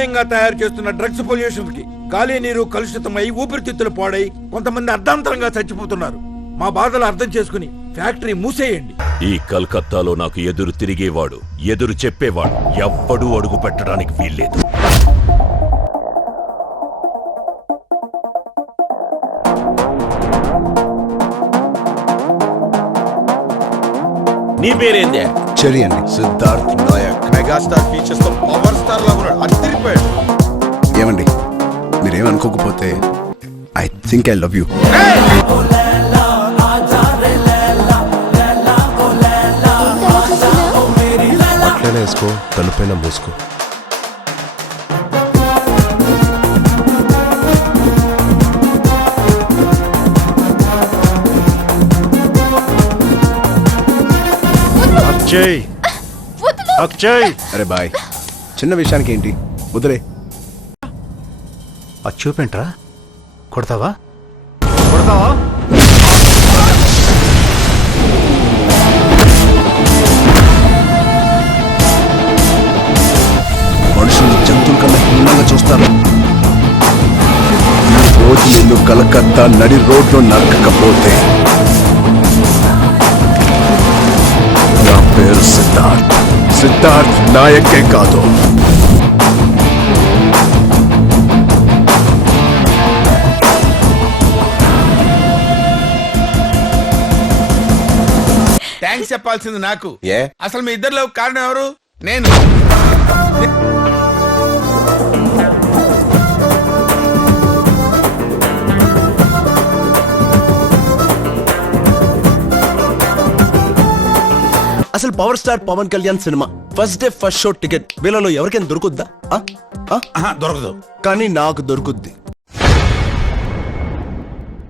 అన్యాయంగా తయారు చేస్తున్న డ్రగ్స్ పొల్యూషన్ కి గాలి నీరు కలుషితమై ఊపిరితిత్తులు పాడై కొంతమంది అర్ధాంతరంగా చచ్చిపోతున్నారు. మా బాధలు అర్థం చేసుకుని ఫ్యాక్టరీ మూసేయండి. ఈ కలకత్తాలో నాకు ఎదురు తిరిగేవాడు, ఎదురు చెప్పేవాడు ఎవ్వడూ అడుగు పెట్టడానికి వీల్లేదు. నీ పేరేందే? చెరి అండి. సిద్ధార్థ్ నాయక్. మెగాస్టార్ ఫీచర్స్ తో పవర్ స్టార్ లా ఉన్నాడు. అదిరిపోయాడు. ఏమండి మీరేమనుకోకపోతే I think I love you. అట్లనే వేసుకో, తలుపైన మూసుకో. అక్షయ్ అరే బాయ్, చిన్న విషయానికి ఏంటి వదిలే. అది చూపేంట్రా? కొడతావా? మనుషుల్ని జంతువుల కన్నా హీనంగా చూస్తారు. ఈ రోజు నిన్ను కలకత్తా నడి రోడ్లో నరకకపోతే నా పేరు సిద్ధార్థ్. సిద్ధార్థ్ నాయకే కాదు. థ్యాంక్స్ చెప్పాల్సింది నాకు. ఏ అసలు మీ ఇద్దరిలో కారణం ఎవరు? నేను. అసలు power star Pawan Kalyan cinema first day first show ticket వీళ్ళలో ఎవరికైనా దొరుకుద్దా? దొరకదు. కానీ నాకు దొరుకుద్ది.